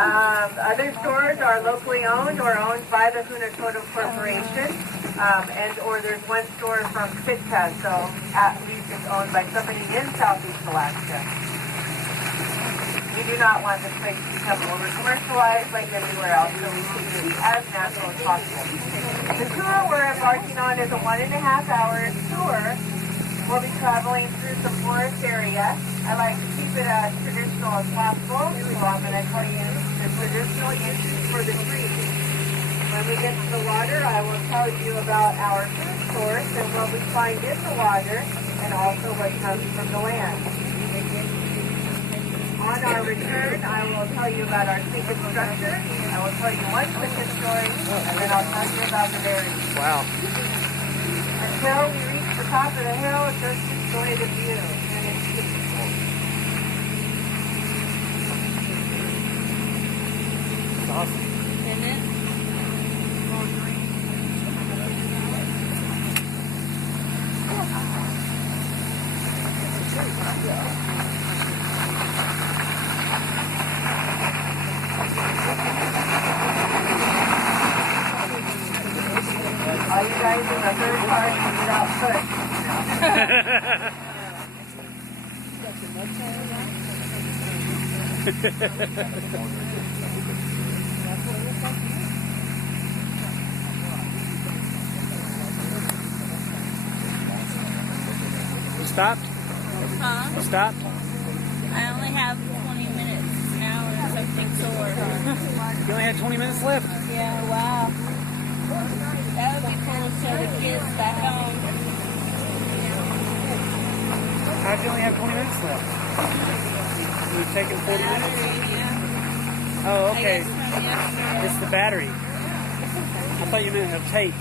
Other stores are locally owned or owned by the Hunakota Corporation, or there's one store from Sitka, so at least it's owned by somebody in Southeast Alaska. We do not want this place to become over-commercialized like everywhere else, so we keep it as natural as possible. The tour we're embarking on is a 1.5-hour tour. We'll be traveling through some forest area. I like to keep it as traditional as possible, so I'm going to tell you the traditional uses for the tree. When we get to the water, I will tell you about our food source and what we find in the water, and also what comes from the land. On our return, I will tell you about our ticket structure. I will tell you one ticket story, and then I'll tell you about the berries. Wow. Until we reach the top of the hill, just enjoy the view. And it's beautiful. It's awesome. Isn't it? All you guys in the third car can get out first. You stopped? Huh? You stopped? I only have 20 minutes now and something sore. You only had 20 minutes left? Yeah, wow. That would be cool to show the kids back home. How'd you only have 20 minutes left? You've taken 40 minutes? Yeah. Oh, I okay. guess from yesterday. It's the battery. I thought you meant a tape.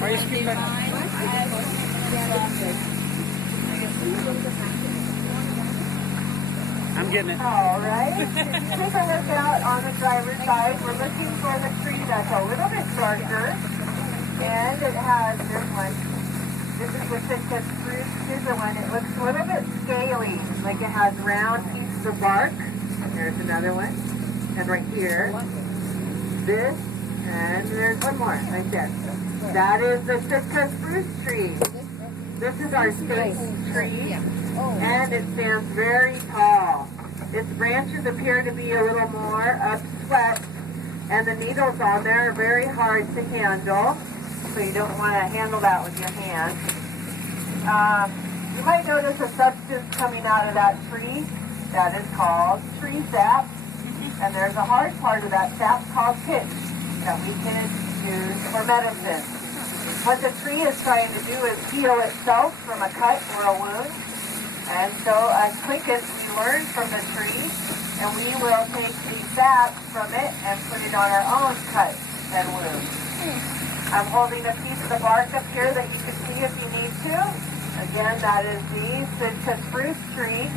Are you speaking back? I'm getting it. All right. Take a look out on the driver's side. We're looking for the tree that's a little bit darker. And it has this one. This is the Sitka spruce scissor one. It looks a little bit scaly, like it has round pieces of bark. There's another one. And right here, this, and there's one more right there. That is the Sitka spruce tree. This is our state tree, and it stands very tall. Its branches appear to be a little more upswept, and the needles on there are very hard to handle, so you don't want to handle that with your hand. You might notice a substance coming out of that tree that is called tree sap, and there's a hard part of that sap called pitch that we can use for medicine. What the tree is trying to do is heal itself from a cut or a wound. And so as quickest we learn from the tree, and we will take the sap from it and put it on our own cut and wound. I'm holding a piece of the bark up here that you can see if you need to. Again, that is the Sitka spruce tree,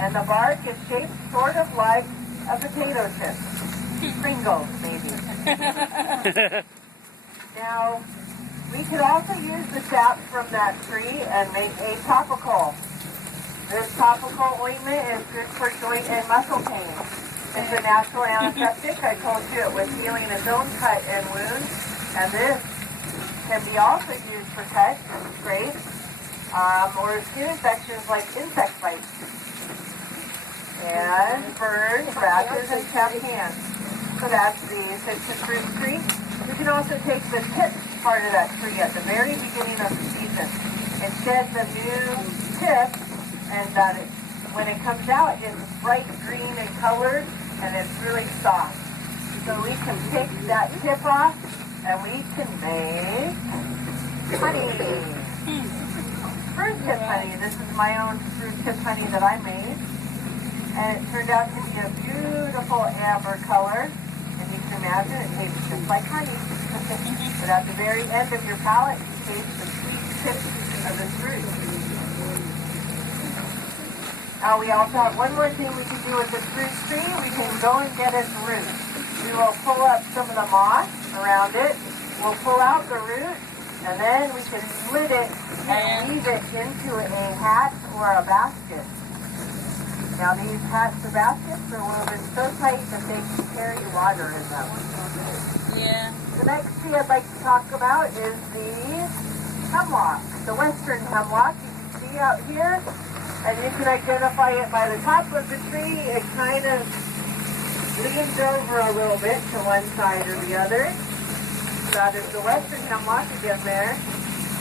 and the bark is shaped sort of like a potato chip. Pringles, maybe. Now, we could also use the sap from that tree and make a topical. This topical ointment is good for joint and muscle pain. It's a natural antiseptic. I told you it was healing its own cut and wound. And this can be also used for cuts and scrapes or skin infections like insect bites. And burns, rashes, and chapped hands. So that's the Sitka spruce tree. You can also take the tip part of that tree at the very beginning of the season and shed the new tip, and that it, when it comes out, it's bright green in color and it's really soft. So we can pick that tip off and we can make honey. Spruce tip honey. This is my own spruce tip honey that I made. And it turned out to be a beautiful amber color. And you can imagine it tastes just like honey. But at the very end of your palate, you taste the sweet tip of the fruit. Now we also have one more thing we can do with the fruit tree. We can go and get its root. We will pull up some of the moss around it. We'll pull out the root, and then we can split it and weave it into a hat or a basket. Now these hats or baskets are woven so tight that they can carry water in them. Yeah. The next tree I'd like to talk about is the hemlock, the western hemlock. You can see out here, and you can identify it by the top of the tree. It kind of leans over a little bit to one side or the other. That is the western hemlock again there.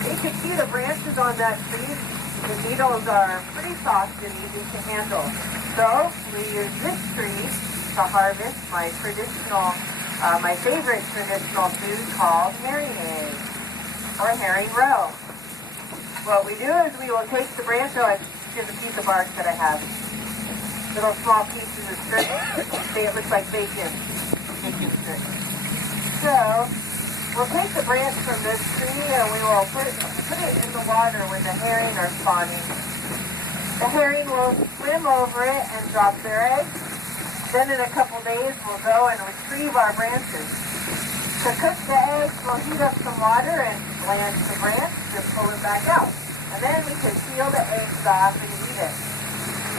You can see the branches on that tree. The needles are pretty soft and easy to handle. So we use this tree to harvest my traditional, my favorite traditional food called herring eggs or herring roe. What we do is we will take the branch. Oh, here's a piece of bark that I have. Little small pieces of strip. See, it looks like bacon. So we'll take the branch from this tree and we will put it in the water when the herring are spawning. The herring will swim over it and drop their eggs. Then in a couple days we'll go and retrieve our branches. To cook the eggs, we'll heat up some water and blanch the branch and pull it back out. And then we can peel the eggs off and eat it.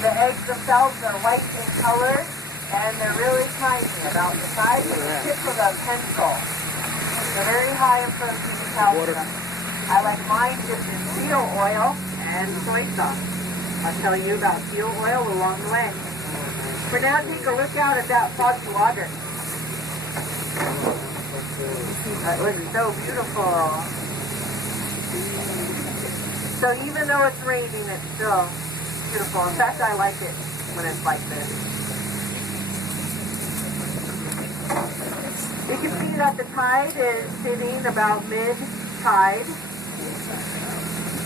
The eggs themselves are white in color and they're really tiny, about the size of the tip of a pencil. They're very high in protein and calcium. I like mine dipped in seal oil and soy sauce. I'll tell you about seal oil along the way. For now, take a look out at that foggy water. That looks so beautiful. So even though it's raining, it's still beautiful. In fact, I like it when it's like this. You can see that the tide is sitting about mid-tide.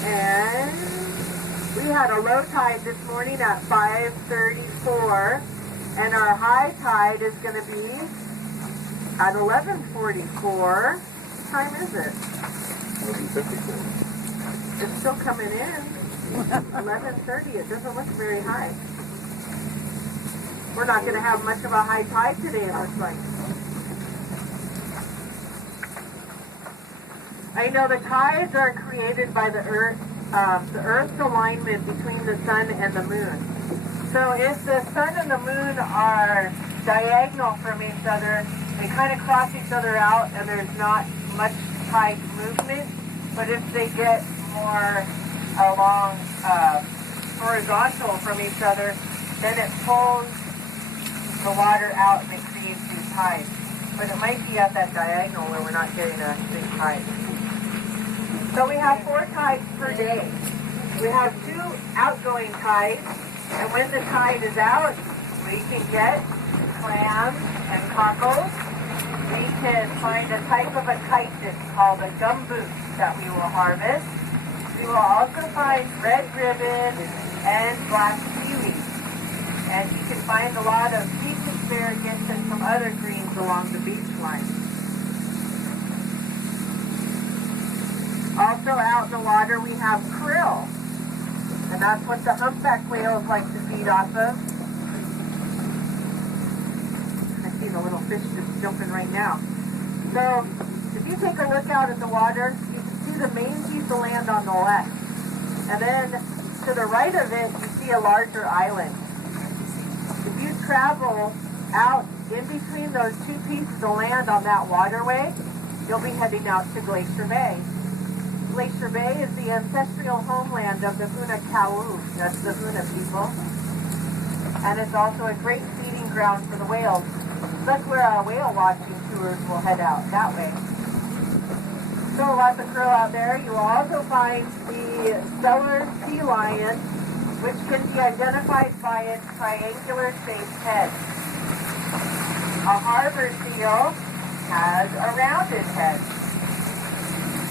And we had a low tide this morning at 5:34. And our high tide is going to be at 11:44. What time is it? 11:54. It's still coming in. 11:30. It doesn't look very high. We're not going to have much of a high tide today, it looks like. I know the tides are created by the Earth's alignment between the sun and the moon. So if the sun and the moon are diagonal from each other, they kind of cross each other out and there's not much tide movement. But if they get more along horizontal from each other, then it pulls the water out and it creates these tides. But it might be at that diagonal where we're not getting a big tide. So we have 4 tides per day. We have 2 outgoing tides, and when the tide is out, we can get clams and cockles. We can find a type of a chitin called a gumboot that we will harvest. We will also find red ribbon and black seaweed. And you can find a lot of peach asparagus and some other greens along the beach line. Also out in the water we have krill. And that's what the humpback whales like to feed off of. I see the little fish just jumping right now. So if you take a look out at the water, you can see the main piece of land on the left. And then to the right of it, you see a larger island. If you travel out in between those 2 pieces of land on that waterway, you'll be heading out to Glacier Bay. Glacier Bay is the ancestral homeland of the Hunakau, that's the Huna people. And it's also a great feeding ground for the whales. That's where our whale watching tours will head out, that way. So lots of krill out there. You will also find the Steller sea lion, which can be identified by its triangular shaped head. A harbor seal has a rounded head.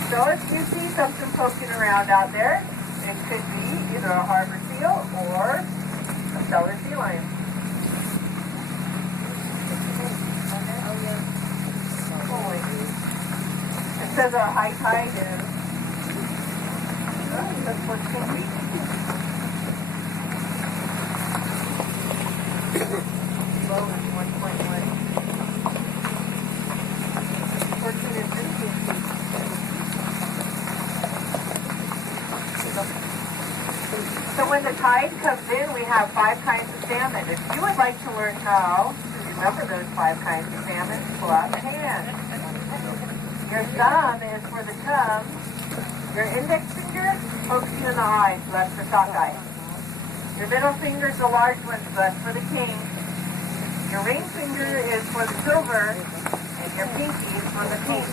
So if you see something poking around out there, it could be either a harbor seal or a Steller sea lion. says our high tide is, that's 14 feet. Low is 1.1. 14 and 15 feet. So when the tide comes in, we have 5 kinds of salmon. If you would like to learn how to remember those 5 kinds of salmon, pull out the hand. Your thumb is for the chum. Your index finger pokes you in the eye, so that's for sockeye. Your middle finger is the large one, so that's for the king. Your ring finger is for the silver, and your pinky is for the pink.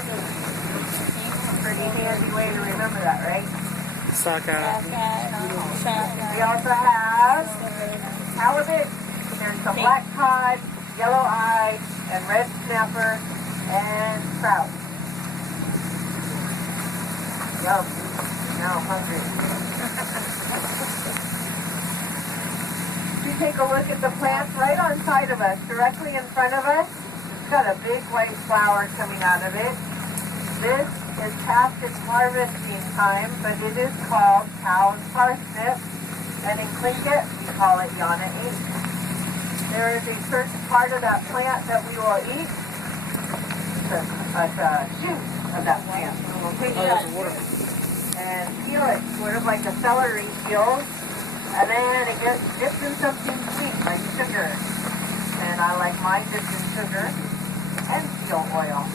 Pretty handy way to remember that, right? Sockeye. We also have halibut. There's some black cod, yellow eye, and red snapper, and trout. Yum. Now I'm hungry. If you take a look at the plant right on side of us, directly in front of us, it's got a big white flower coming out of it. This is past its harvesting time, but it is called cow's parsnip, and in Tlingit, we call it Yana 8. There is a certain part of that plant that we will eat, a shoot of that plant. So we'll take that and peel it, sort of like a celery peel, and then it gets dipped in something sweet, like sugar. And I like mine dipped in sugar and seal oil.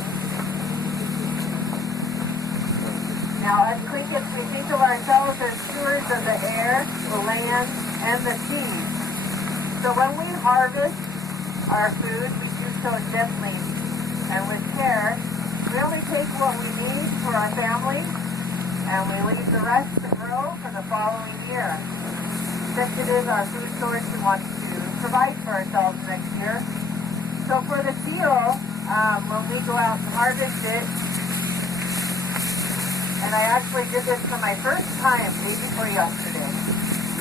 Now, as Tlingits, we think of ourselves as stewards of the air, the land, and the seas. So when we harvest our food, we do so gently and with care. We only take what we need for our family, and we leave the rest to grow for the following year. Since it is our food source, we want to provide for ourselves next year. So for the seal, when we go out and harvest it, and I actually did this for my first time, day before yesterday.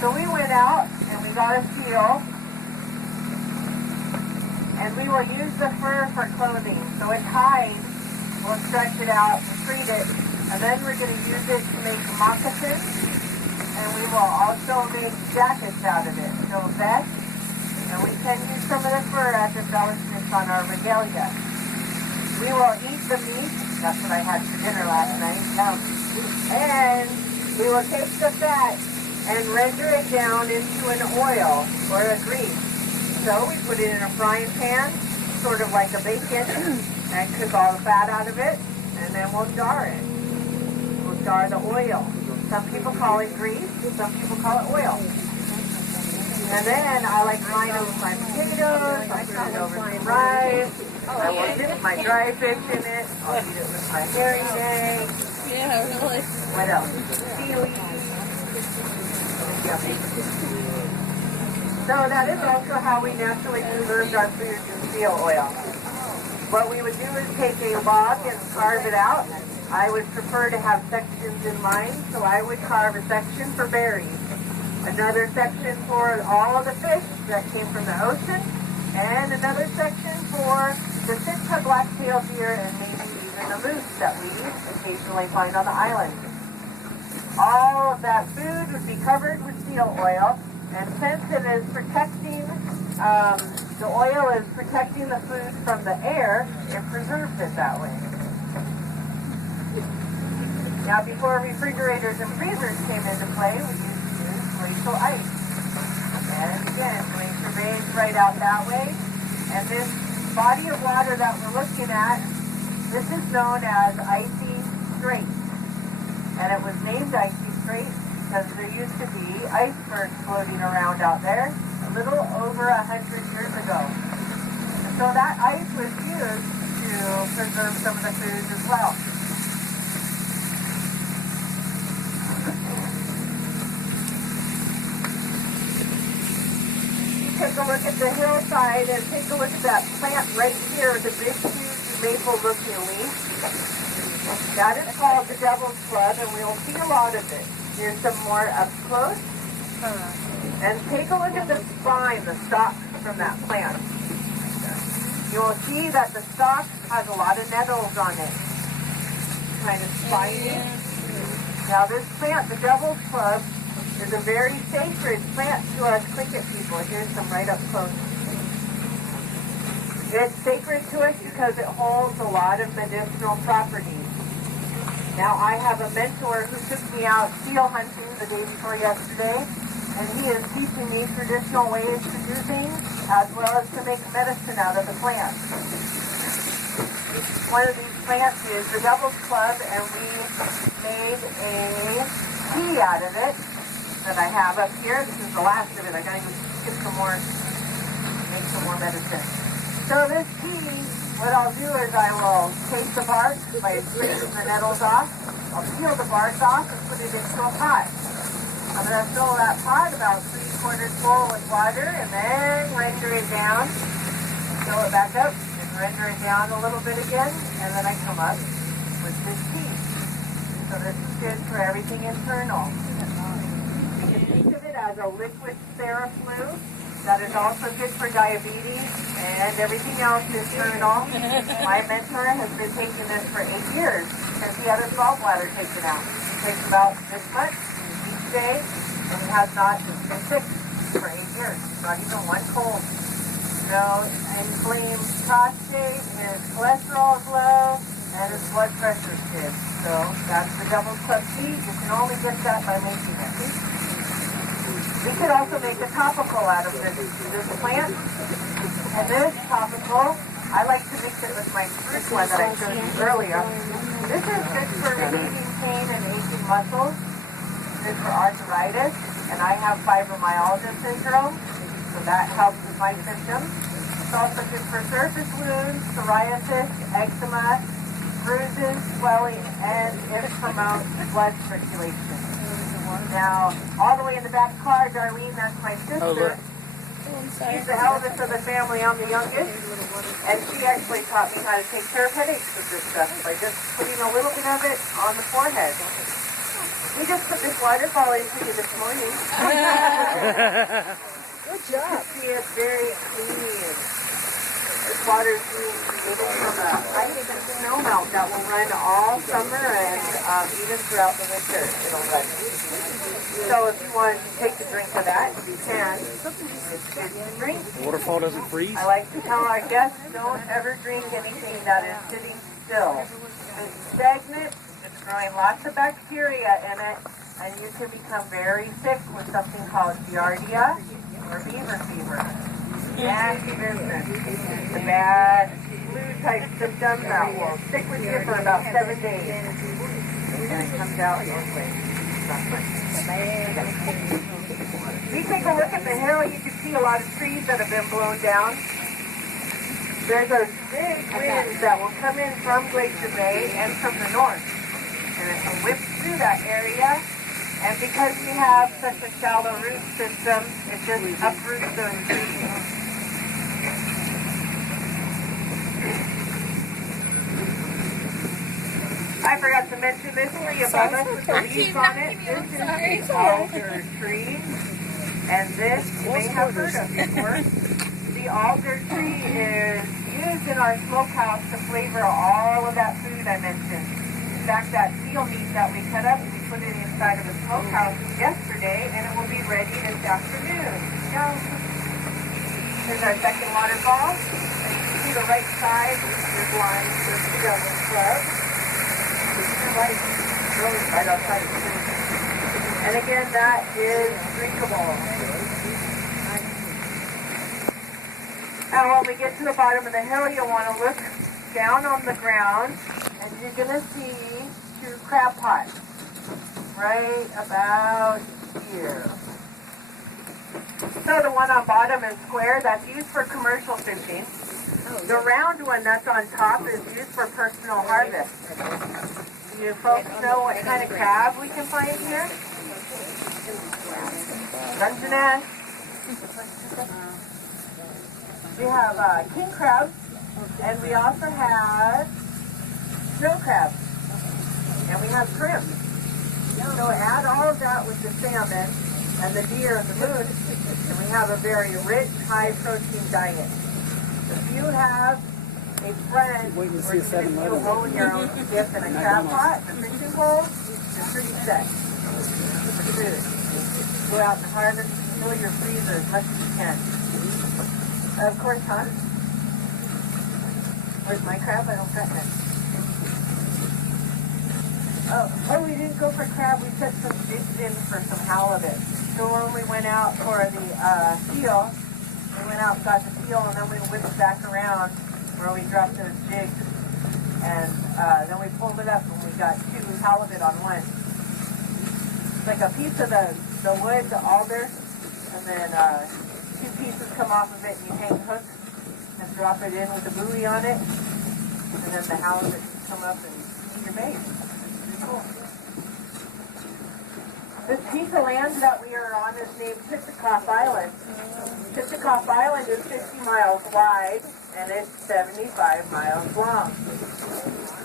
So we went out and we got a seal, and we will use the fur for clothing. So its hide, we'll stretch it out and treat it, and then we're going to use it to make moccasins, and we will also make jackets out of it, so vests, and we can use some of the fur as embellishments on our regalia. We will eat the meat. That's what I had for dinner last night. And we will take the fat and render it down into an oil or a grease. So we put it in a frying pan, sort of like a bacon, and cook all the fat out of it, and then we'll jar it. We'll jar the oil. Some people call it grease, some people call it oil. And then I like mine over my potatoes, I put it over some rice, I will dip my dry fish in it, I'll eat it with my herring eggs. Yeah, really. What else? Seaweed. Yummy. So that is also how we naturally preserved our food in seal oil. What we would do is take a log and carve it out. I would prefer to have sections in mine, so I would carve a section for berries, another section for all of the fish that came from the ocean, and another section for the Sitka black-tailed deer and maybe even the moose that we occasionally find on the island. All of that food would be covered with seal oil, and since it is protecting, the oil is protecting the food from the air, it preserves it that way. Now, before refrigerators and freezers came into play, we used to use glacial ice. And again, glacier rays right out that way. And this body of water that we're looking at, this is known as Icy Strait. And it was named Icy Strait because there used to be icebergs floating around out there a little over 100 years ago. And so that ice was used to preserve some of the foods as well. Take a look at the hillside and take a look at that plant right here with the big, huge maple-looking leaf. That is called the Devil's Club, and we'll see a lot of it. Here's some more up close. And take a look at the spine, the stalk from that plant. You will see that the stalk has a lot of nettles on it. kind of spiny. Now this plant, the Devil's Club, is a very sacred plant to us cricket people. Here's some right up close. It's sacred to us because it holds a lot of medicinal properties. Now I have a mentor who took me out seal hunting the day before yesterday, and he is teaching me traditional ways to do things as well as to make medicine out of the plant. One of these plants is the Devil's Club, and we made a tea out of it that I have up here. This is the last of it. I gotta get some more, make some more medicine. So this tea, what I'll do is I will take the bark by scraping the nettles off. I'll peel the bark off and put it into a pot. I'm going to fill that pot about 3/4 full with water and then render it down. Fill it back up and render it down a little bit again, and then I come up with this tea. So this is good for everything internal. You can think of it as a liquid Theraflu. That is also good for diabetes and everything else internal. My mentor has been taking this for 8 years because he had his gallbladder taken out. It takes about this much each day, and he has not been sick for 8 years. Not even one cold. No inflamed prostate, his cholesterol is low, and his blood pressure is good. So that's the Devil's Club tea. You can only get that by making it. We could also make a topical out of this plant. And this topical, I like to mix it with my fruit one that I showed you earlier. This is good for relieving pain and aching muscles. Good for arthritis. And I have fibromyalgia syndrome, so that helps with my symptoms. It's also good for surface wounds, psoriasis, eczema, bruises, swelling, and it promotes blood circulation. Now, all the way in the back car, Darlene, that's my sister. She's the eldest of the family. I'm the youngest. And she actually taught me how to take care of headaches with this stuff by just putting a little bit of it on the forehead. We just put this waterfall into you this morning. Good job. See, it's very clean. This water is being created from a snow melt that will run all summer and even throughout the winter. It'll run. So if you want to take a drink of that, you can. It's good to drink. The waterfall doesn't freeze? I like to tell our guests, don't ever drink anything that is sitting still. It's stagnant, it's growing lots of bacteria in it, and you can become very sick with something called giardia or beaver fever. Nasty business. The bad flu-type symptom that will stick with you for about 7 days. And it comes out your way. If you take a look at the hill, you can see a lot of trees that have been blown down. There's a big wind that will come in from Glacier Bay and from the north. And it will whip through that area. And because we have such a shallow root system, it just uproots those trees. I forgot to mention this tree above us with the leaves on it. This is the alder tree. And this, you may have heard of before. The alder tree is used in our smokehouse to flavor all of that food I mentioned. In fact, that seal meat that we cut up, we put it inside of the smokehouse yesterday, and it will be ready this afternoon. Here's our second waterfall. And you can see the right side is lined with the Devil's Club. Right outside the city. And again, that is drinkable. And when we get to the bottom of the hill, you'll want to look down on the ground, and you're going to see 2 crab pots right about here. So the one on bottom is square. That's used for commercial fishing. The round one that's on top is used for personal harvest. Do you folks know what kind of crab we can find here? Dungeness. We have king crabs, and we also have snow crabs, and we have shrimp. So add all of that with the salmon and the deer and the moose, and we have a very rich, high-protein diet. If you have a friend, Waiting to or see a even if you 7-Eleven. own your own skip and a crab pot, a fishing pole, you're pretty set for food. Go out and harvest, fill your freezer as much as you can. Of course, huh? Where's my crab? I don't got that. Oh, we didn't go for crab. We set some jigs in for some halibut. So when we went out for the seal, we went out and got the seal, and then we whipped back around where we dropped those jigs. And then we pulled it up, and we got 2 halibut on one. It's like a piece of the wood, the alder, and then 2 pieces come off of it, and you hang hooks and drop it in with a buoy on it. And then the halibut can come up and eat your bait. Cool. This piece of land that we are on is named Chickasaw Island. Chickasaw Island is 50 miles wide and it's 75 miles long.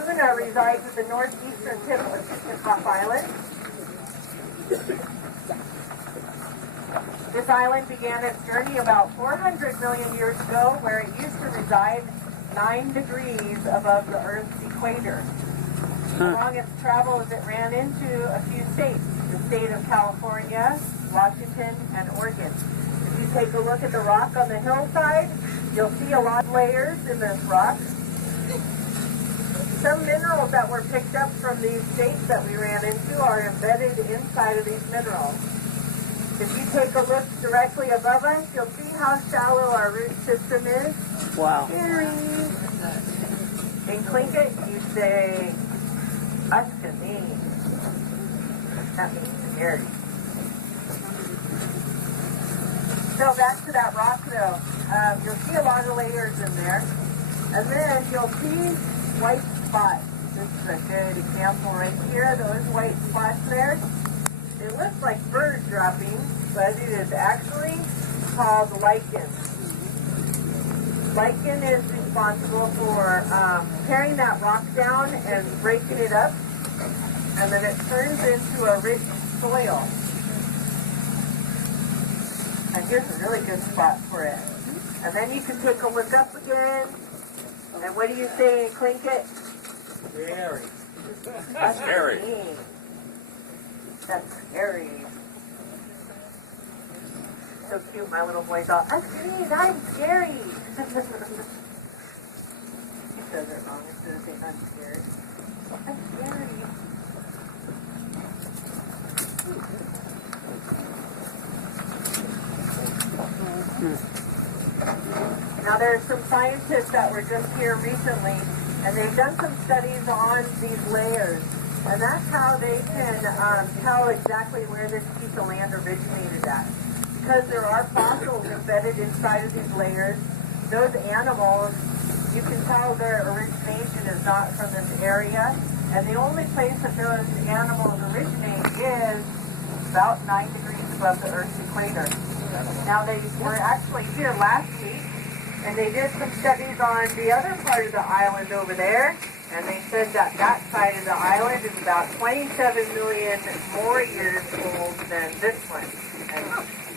Kuna resides at the northeastern tip of Chickasaw Island. This island began its journey about 400 million years ago, where it used to reside 9 degrees above the Earth's equator. Along its travels, it ran into a few states, the state of California, Washington, and Oregon. If you take a look at the rock on the hillside, you'll see a lot of layers in this rock. Some minerals that were picked up from these states that we ran into are embedded inside of these minerals. If you take a look directly above us, you'll see how shallow our root system is. Wow. In Tlingit, you say, Uskanee. That means scary. So back to that rock though. You'll see a lot of layers in there. And then you'll see white spots. This is a good example right here. Those white spots there. It looks like bird droppings, but it is actually called lichen. Lichen is responsible for tearing that rock down and breaking it up, and then it turns into a rich soil. And here's a really good spot for it. And then you can take a look up again, and what do you say in Tlingit? Scary. That's Scary. mean. That's scary. So cute, my little boy thought, I'm scary. He says it wrong instead of saying I'm scared. I'm scary. Now there's some scientists that were just here recently, and they've done some studies on these layers. And that's how they can tell exactly where this piece of land originated at. Because there are fossils embedded inside of these layers, those animals, you can tell their origination is not from this area. And the only place that those animals originate is about 9 degrees above the Earth's equator. Now they were actually here last week, and they did some studies on the other part of the island over there. And they said that that side of the island is about 27 million more years old than this one.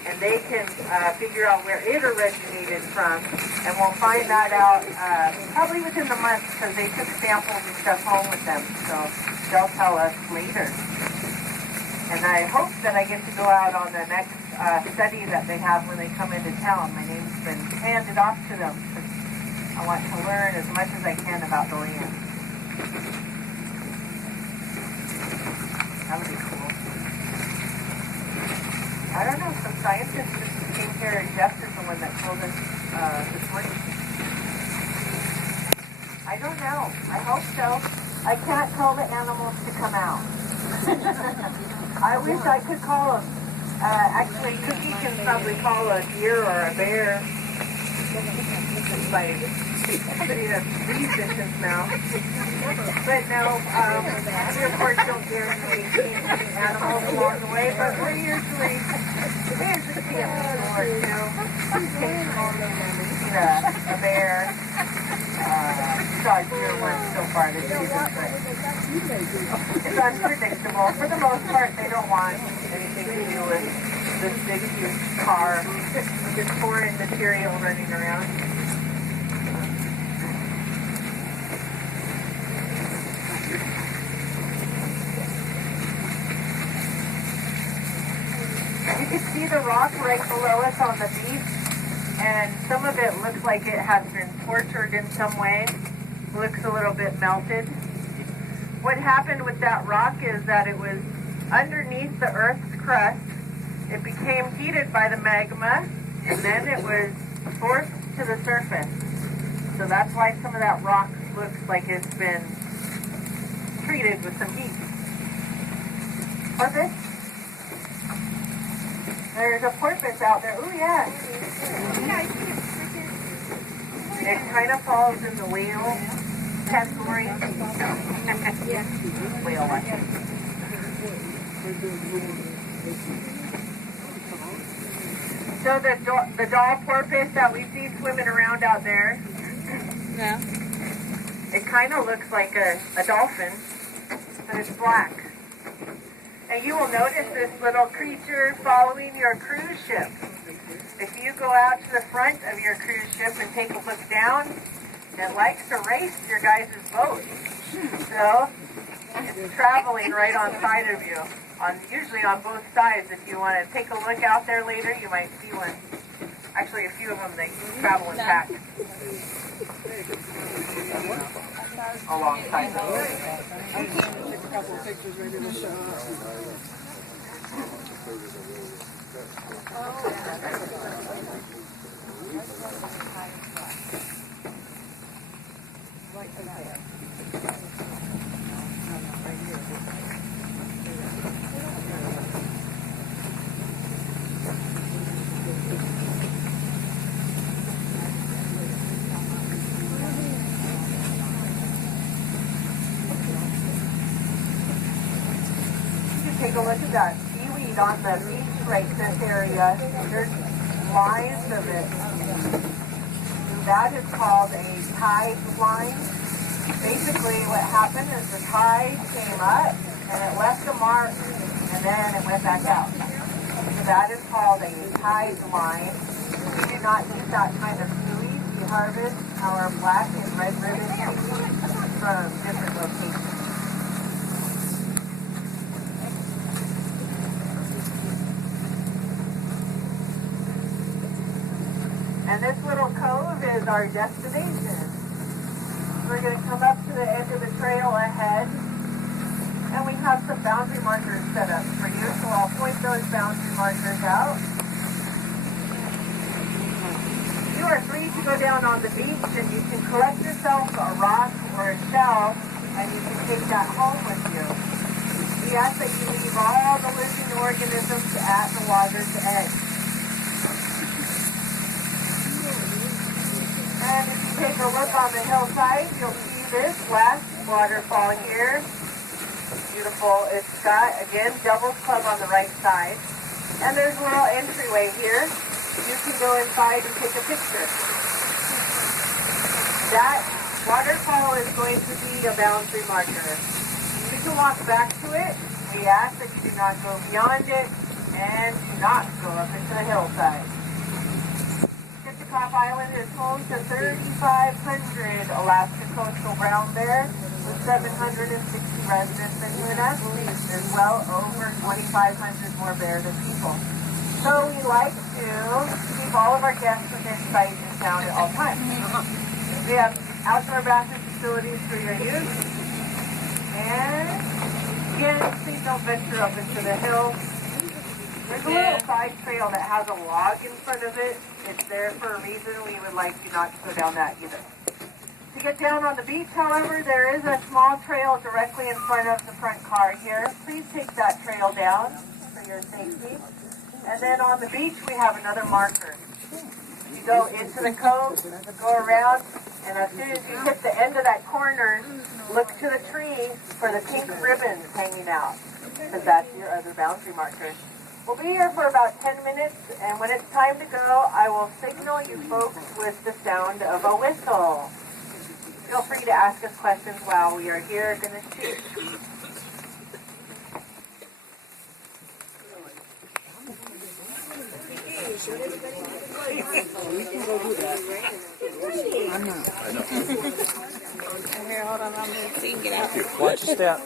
And they can figure out where it originated from. And we'll find that out probably within the month, because they took samples and stuff home with them. So they'll tell us later. And I hope that I get to go out on the next study that they have when they come into town. My name's been handed off to them, because I want to learn as much as I can about the land. That would be cool. I don't know, some scientists just came here, and Jeff is the one that told us this morning. I don't know. I hope so. I can't tell the animals to come out. I wish I could call them. Actually, Cookie can probably call a deer or a bear. Like somebody that's breathed in his mouth. But no, we of course don't guarantee any animals along the way, but we're usually just being explored too. Occasionally we see a bear. Saw a deer once so far this season, but it's unpredictable. For the most part, they don't want anything to do with this big huge car with this foreign material running around. can see the rock right below us on the beach, and some of it looks like it has been tortured in some way. Looks a little bit melted. What happened with that rock is that it was underneath the Earth's crust. It became heated by the magma, and then it was forced to the surface. So that's why some of that rock looks like it's been treated with some heat. Porpoise? There's a porpoise out there. Oh yeah. It kind of falls in the whale category. Whale one. So the doll porpoise that we see swimming around out there, No. it kind of looks like a dolphin, but it's black. And you will notice this little creature following your cruise ship. If you go out to the front of your cruise ship and take a look down, it likes to race your guys' boat. So it's traveling right on side of you, usually on both sides. If you want to take a look out there later, you might see one. Actually, a few of them, they travel in packs. Alongside the boat. Take a couple of pictures ready to show up. Take a look at that seaweed on the beach right this area. There's lines of it. And that is called a tide line. Basically what happened is the tide came up and it left a mark and then it went back out. So that is called a tide line. We do not use that kind of seaweed. We harvest our black and red ribbon seaweed from different locations. And this little cove is our destination. We're going to come up to the end of the trail ahead, and we have some boundary markers set up for you, so I'll point those boundary markers out. You are free to go down on the beach, and you can collect yourself a rock or a shell, and you can take that home with you. We ask that you leave all the living organisms at the water's edge. And if you take a look on the hillside, you'll see this last waterfall here. Beautiful. It's got, again, Devil's Club on the right side. And there's a little entryway here. You can go inside and take a picture. That waterfall is going to be a boundary marker. You can walk back to it. We ask that you do not go beyond it and do not go up into the hillside. Top Island is home to 3,500 Alaska coastal brown bears with 760 residents in Luna. There's well over 2,500 more bears than people. So we like to keep all of our guests within sight and sound at all times. We have outdoor bathroom facilities for your use. And again, please don't venture up into the hills. There's a little side trail that has a log in front of it. It's there for a reason. We would like you not to go down that either. To get down on the beach, however, there is a small trail directly in front of the front car here. Please take that trail down for your safety. And then on the beach, we have another marker. You go into the cove, go around, and as soon as you hit the end of that corner, look to the tree for the pink ribbons hanging out, because that's your other boundary marker. We'll be here for about 10 minutes, and when it's time to go, I will signal you folks with the sound of a whistle. Feel free to ask us questions while we are here going to shoot. Here, hold on, I'm going to get out. Watch your step.